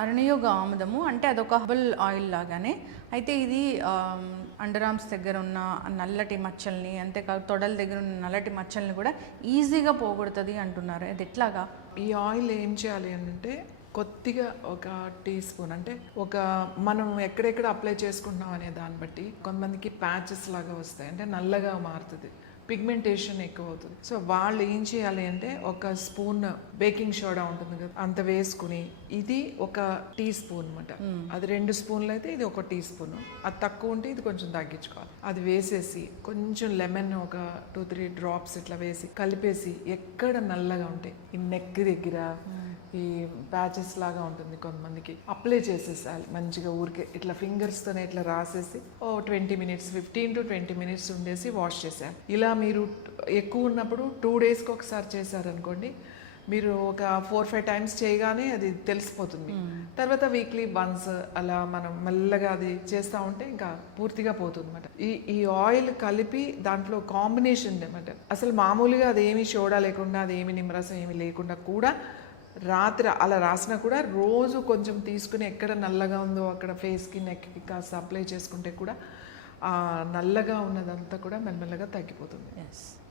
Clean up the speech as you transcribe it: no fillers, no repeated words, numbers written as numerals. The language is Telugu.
అరణ్యోగ ఆముదము అంటే అదొక హర్బల్ ఆయిల్ లాగానే. అయితే ఇది అండర్ ఆర్మ్స్ దగ్గర ఉన్న నల్లటి మచ్చల్ని, అంతేకాదు తొడల దగ్గర ఉన్న నల్లటి మచ్చల్ని కూడా ఈజీగా పోగొడుతుంది అంటున్నారు. అది ఎట్లాగా? ఈ ఆయిల్ ఏం చేయాలి అంటే కొద్దిగా ఒక టీ స్పూన్, అంటే ఒక మనం ఎక్కడెక్కడ అప్లై చేసుకుంటున్నాం అనే దాన్ని బట్టి కొంతమందికి ప్యాచెస్ లాగా వస్తాయి, అంటే నల్లగా మారుతుంది, పిగ్మెంటేషన్ ఎక్కువ అవుతుంది. సో వాళ్ళు ఏం చేయాలి అంటే ఒక స్పూన్ బేకింగ్ సోడా ఉంటుంది కదా, అంత వేసుకుని, ఇది ఒక టీ స్పూన్ అనమాట, అది 2 స్పూన్లు అయితే ఇది ఒక టీ స్పూన్, అది తక్కువ ఉంటే ఇది కొంచెం తగ్గించుకోవాలి. అది వేసేసి కొంచెం లెమన్ ఒక 2-3 డ్రాప్స్ ఇట్లా వేసి కలిపేసి ఎక్కడ నల్లగా ఉంటాయి ఈ నెక్ దగ్గర ఈ ప్యాచెస్ లాగా ఉంటుంది కొంతమందికి, అప్లై చేసేసాలి మంచిగా. ఊరికే ఇట్లా ఫింగర్స్తోనే ఇట్లా రాసేసి 20 మినిట్స్ 15 to 20 మినిట్స్ ఉండేసి వాష్ చేశాను. ఇలా మీరు ఎక్కువ ఉన్నప్పుడు 2 డేస్కి ఒకసారి చేశారనుకోండి, మీరు ఒక 4-5 టైమ్స్ చేయగానే అది తెలిసిపోతుంది. తర్వాత వీక్లీ వన్స్ అలా మనం మెల్లగా అది చేస్తూ ఉంటే ఇంకా పూర్తిగా పోతుంది అనమాట. ఈ ఆయిల్ కలిపి దాంట్లో కాంబినేషన్ అనమాట. అసలు మామూలుగా అదేమి సోడా లేకుండా, అదేమి నిమ్మరసం ఏమి లేకుండా కూడా రాత్రి అలా రాసినా కూడా రోజు కొంచెం తీసుకుని ఎక్కడ నల్లగా ఉందో అక్కడ ఫేస్కి నెక్కి కాస్త అప్లై చేసుకుంటే కూడా ఆ నల్లగా ఉన్నదంతా కూడా మెల్లమెల్లగా తగ్గిపోతుంది. ఎస్.